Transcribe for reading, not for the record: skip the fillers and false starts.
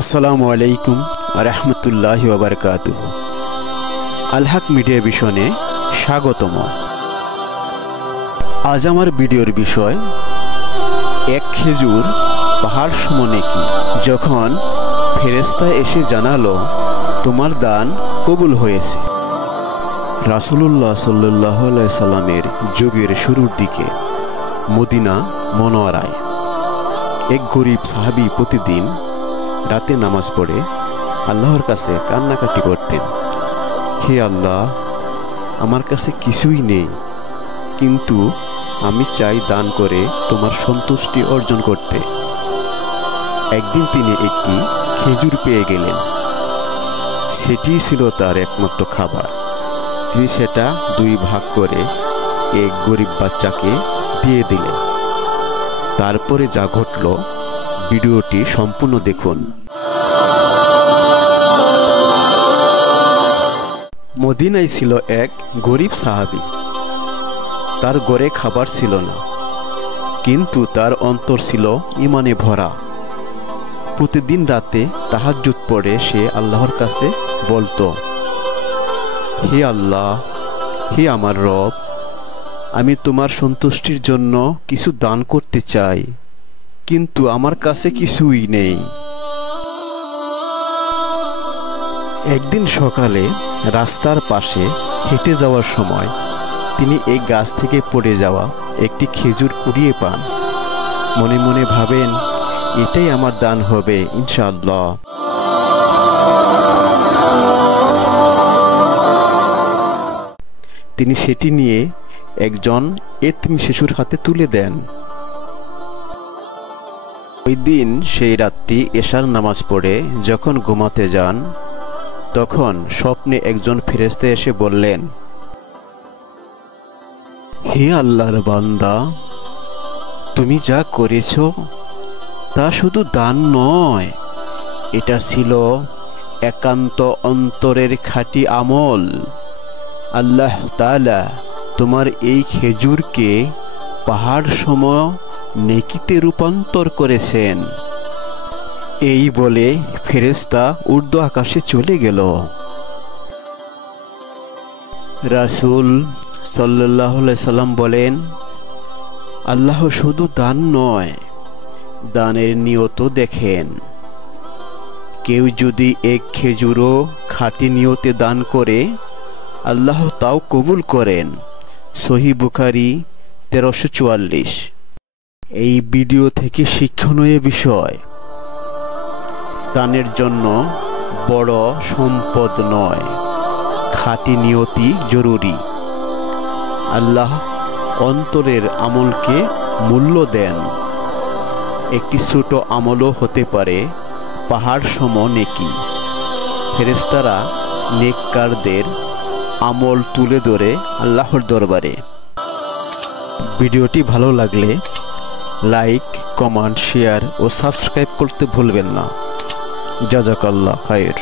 আসসালামু আলাইকুম ওয়া রাহমাতুল্লাহি ওয়া বারাকাতুহু। আল হক মিডিয়া ভিশনে স্বাগতম। আজ আমার ভিডিওর বিষয় এক খেজুর পাহাড় সমান নেকি। যখন ফেরেশতা এসে জানালো তোমার দান কবুল হয়েছে। রাসূলুল্লাহ সাল্লাল্লাহু আলাইহি সাল্লামের যুগের শুরুর দিকে মদিনা মুনাওয়ারায় এক গরিব সাহাবী প্রতিদিন রাতে নামাজ পড়ে আল্লাহর কাছে কান্নাকাটি করতেন, হে আল্লাহ, আমার কাছে কিছুই নেই, কিন্তু আমি চাই দান করে তোমার সন্তুষ্টি অর্জন করতে। একদিন তিনি একটি খেজুর পেয়ে গেলেন। সেটি ছিল তার একমাত্র খাবার। তিনি সেটা দুই ভাগ করে এক গরিব বাচ্চাকে দিয়ে দিলেন। তারপরে যা ঘটল, ভিডিওটি সম্পূর্ণ দেখুন। মদিনায় ছিল এক গরিব সাহাবী। তার ঘরে খাবার ছিল না, কিন্তু তার অন্তর ছিল ঈমানে ভরা। প্রতিদিন রাতে তাহাজ্জুদ পড়ে সে আল্লাহর কাছে বলতো, হে আল্লাহ, হে আমার রব, আমি তোমার সন্তুষ্টির জন্য কিছু দান করতে চাই, কিন্তু আমার কাছে কিছুই নেই। একদিন সকালে রাস্তার পাশে হেঁটে যাওয়ার সময় তিনি এই গাছ থেকে পড়ে যাওয়া একটি খেজুর কুড়িয়ে পান। মনে মনে ভাবেন, এটাই আমার দান হবে ইনশাআল্লাহ। তিনি সেটি নিয়ে একজন এতিম শিশুর হাতে তুলে দেন। ওই দিন সেই রাতটি এশার নামাজ পড়ে যখন ঘুমাতে যান, তখন স্বপ্নে একজন ফেরেশতা এসে বললেন, হে আল্লাহর বান্দা, তুমি যা করেছ তা শুধু দান নয়, এটা ছিল একান্ত অন্তরের খাঁটি আমল। আল্লাহ তাআলা তোমার এই খেজুরকে পাহাড় সম নেকিতে রূপান্তর করেছেন। এই বলে ফেরেশতা ঊর্ধ্ব আকাশে চলে গেল। রাসূল সাল্লাল্লাহু আলাইহি সাল্লাম বলেন, আল্লাহ শুধু দান নয়, দানের নিয়ত দেখেন। কেউ যদি এক খেজুরও খাঁটি নিয়তে দান করে, আল্লাহ তাও কবুল করেন। সহিহ বুখারী 1344। এই ভিডিও থেকে শিক্ষণীয় বিষয়, দানের জন্য বড় সম্পদ নয়, খাঁটি নিয়তি জরুরি। আল্লাহ অন্তরের আমলকে মূল্য দেন। একটি ছোট আমলও হতে পারে পাহাড় সম নেকি। ফেরেশতারা নেককারদের আমল তুলে ধরে আল্লাহর দরবারে। ভিডিওটি ভালো লাগলে লাইক, কমেন্ট, শেয়ার ও সাবস্ক্রাইব করতে ভুলবেন না। জাযাকাল্লাহ খায়র।